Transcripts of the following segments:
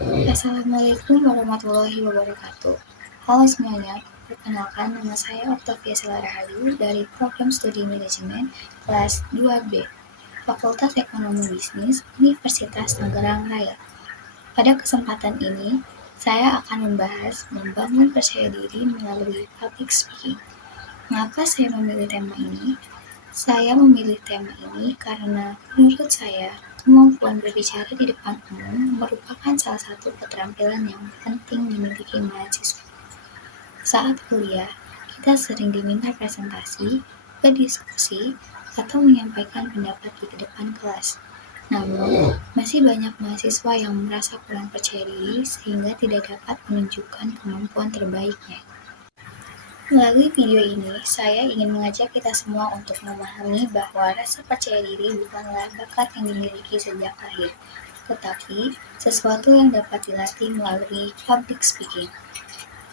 Assalamualaikum warahmatullahi wabarakatuh. Halo semuanya, perkenalkan nama saya Octavia Selarahali dari Program Studi Manajemen kelas 2B, Fakultas Ekonomi Bisnis Universitas Tangerang Raya. Pada kesempatan ini, saya akan membahas membangun percaya diri melalui public speaking. Mengapa saya memilih tema ini? Saya memilih tema ini karena menurut saya, kemampuan berbicara di depan umum merupakan salah satu keterampilan yang penting dimiliki mahasiswa. Saat kuliah, kita sering diminta presentasi, berdiskusi, atau menyampaikan pendapat di depan kelas. Namun, masih banyak mahasiswa yang merasa kurang percaya diri sehingga tidak dapat menunjukkan kemampuan terbaiknya. Melalui video ini, saya ingin mengajak kita semua untuk memahami bahwa rasa percaya diri bukanlah bakat yang dimiliki sejak lahir, tetapi sesuatu yang dapat dilatih melalui public speaking.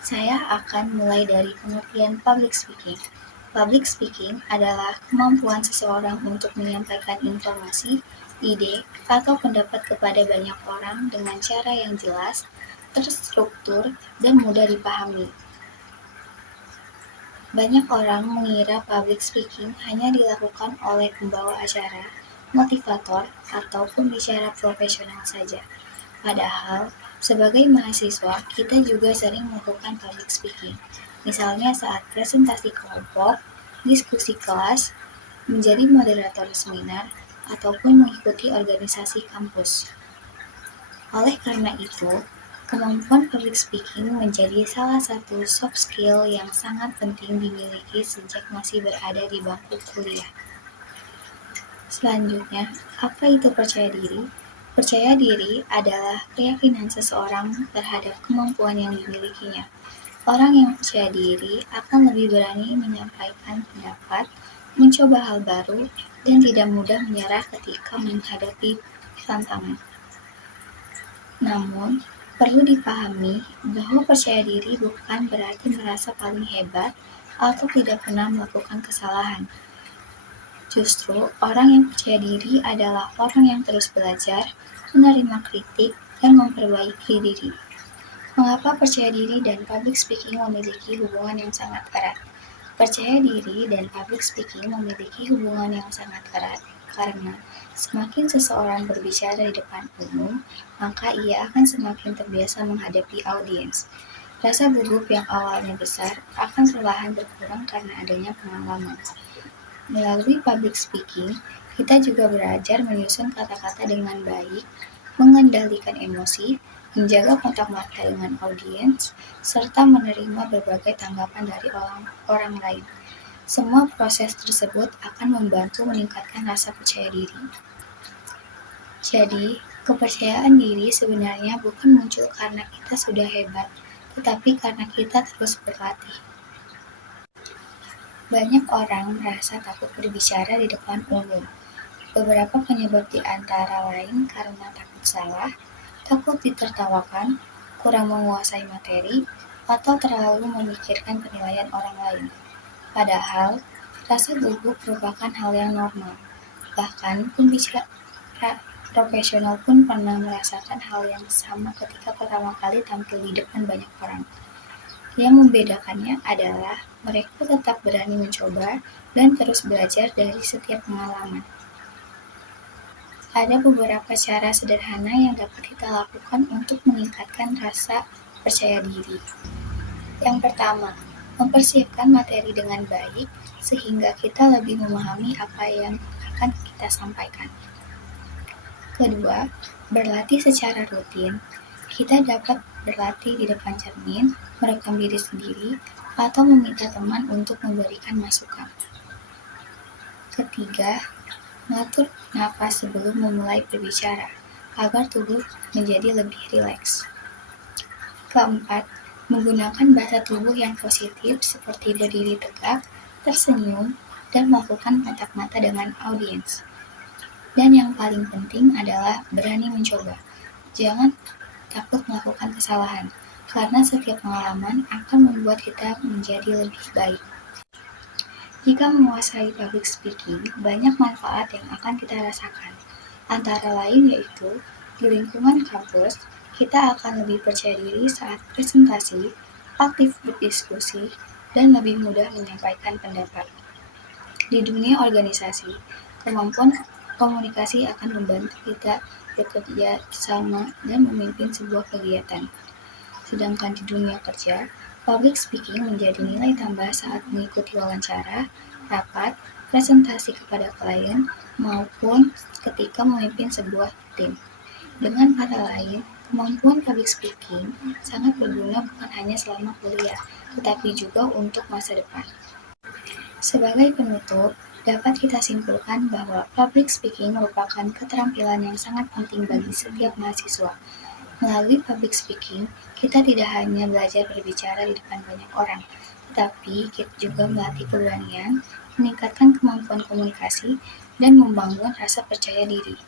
Saya akan mulai dari pengertian public speaking. Public speaking adalah kemampuan seseorang untuk menyampaikan informasi, ide, atau pendapat kepada banyak orang dengan cara yang jelas, terstruktur, dan mudah dipahami. Banyak orang mengira public speaking hanya dilakukan oleh pembawa acara, motivator, atau pembicara profesional saja. Padahal, sebagai mahasiswa, kita juga sering melakukan public speaking. Misalnya saat presentasi kelompok, diskusi kelas, menjadi moderator seminar, ataupun mengikuti organisasi kampus. Oleh karena itu, kemampuan public speaking menjadi salah satu soft skill yang sangat penting dimiliki sejak masih berada di bangku kuliah. Selanjutnya, apa itu percaya diri? Percaya diri adalah keyakinan seseorang terhadap kemampuan yang dimilikinya. Orang yang percaya diri akan lebih berani menyampaikan pendapat, mencoba hal baru, dan tidak mudah menyerah ketika menghadapi tantangan. Namun, perlu dipahami bahwa percaya diri bukan berarti merasa paling hebat atau tidak pernah melakukan kesalahan. Justru, orang yang percaya diri adalah orang yang terus belajar, menerima kritik, dan memperbaiki diri. Mengapa percaya diri dan public speaking memiliki hubungan yang sangat erat? Percaya diri dan public speaking memiliki hubungan yang sangat erat karena semakin seseorang berbicara di depan umum, maka ia akan semakin terbiasa menghadapi audiens. Rasa gugup yang awalnya besar akan perlahan berkurang karena adanya pengalaman. Melalui public speaking, kita juga belajar menyusun kata-kata dengan baik, mengendalikan emosi, menjaga kontak mata dengan audiens, serta menerima berbagai tanggapan dari orang lain. Semua proses tersebut akan membantu meningkatkan rasa percaya diri. Jadi, kepercayaan diri sebenarnya bukan muncul karena kita sudah hebat, tetapi karena kita terus berlatih. Banyak orang merasa takut berbicara di depan umum. Beberapa penyebab di antara lain karena takut salah, takut ditertawakan, kurang menguasai materi, atau terlalu memikirkan penilaian orang lain. Padahal, rasa gugup merupakan hal yang normal. Bahkan, pembicara profesional pun pernah merasakan hal yang sama ketika pertama kali tampil di depan banyak orang. Yang membedakannya adalah mereka tetap berani mencoba dan terus belajar dari setiap pengalaman. Ada beberapa cara sederhana yang dapat kita lakukan untuk meningkatkan rasa percaya diri. Yang pertama, mempersiapkan materi dengan baik sehingga kita lebih memahami apa yang akan kita sampaikan. Kedua, berlatih secara rutin. Kita dapat berlatih di depan cermin, merekam diri sendiri, atau meminta teman untuk memberikan masukan. Ketiga, mengatur napas sebelum memulai berbicara, agar tubuh menjadi lebih rileks. Keempat, menggunakan bahasa tubuh yang positif seperti berdiri tegak, tersenyum, dan melakukan kontak mata dengan audiens. Dan yang paling penting adalah berani mencoba. Jangan takut melakukan kesalahan, karena setiap pengalaman akan membuat kita menjadi lebih baik. Jika menguasai public speaking, banyak manfaat yang akan kita rasakan. Antara lain yaitu, di lingkungan kampus, Kita akan lebih percaya diri saat presentasi, aktif berdiskusi, dan lebih mudah menyampaikan pendapat. Di dunia organisasi, kemampuan komunikasi akan membantu kita bekerja sama dan memimpin sebuah kegiatan. Sedangkan di dunia kerja, public speaking menjadi nilai tambah saat mengikuti wawancara, rapat, presentasi kepada klien, maupun ketika memimpin sebuah tim. Dengan kata lain, kemampuan public speaking sangat berguna bukan hanya selama kuliah, tetapi juga untuk masa depan. Sebagai penutup, dapat kita simpulkan bahwa public speaking merupakan keterampilan yang sangat penting bagi setiap mahasiswa. Melalui public speaking, kita tidak hanya belajar berbicara di depan banyak orang, tetapi kita juga melatih keberanian, meningkatkan kemampuan komunikasi, dan membangun rasa percaya diri.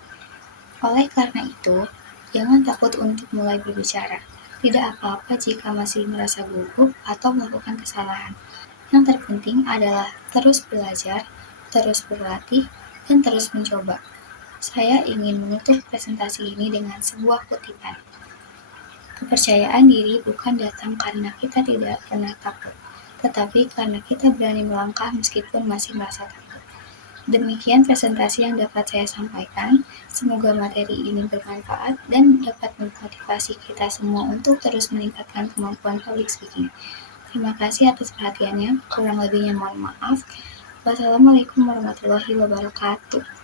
Oleh karena itu, jangan takut untuk mulai berbicara. Tidak apa-apa jika masih merasa gugup atau melakukan kesalahan. Yang terpenting adalah terus belajar, terus berlatih, dan terus mencoba. Saya ingin menutup presentasi ini dengan sebuah kutipan. Kepercayaan diri bukan datang karena kita tidak pernah takut, tetapi karena kita berani melangkah meskipun masih merasa takut. Demikian presentasi yang dapat saya sampaikan. Semoga materi ini bermanfaat dan dapat memotivasi kita semua untuk terus meningkatkan kemampuan public speaking. Terima kasih atas perhatiannya. Kurang lebihnya mohon maaf. Wassalamualaikum warahmatullahi wabarakatuh.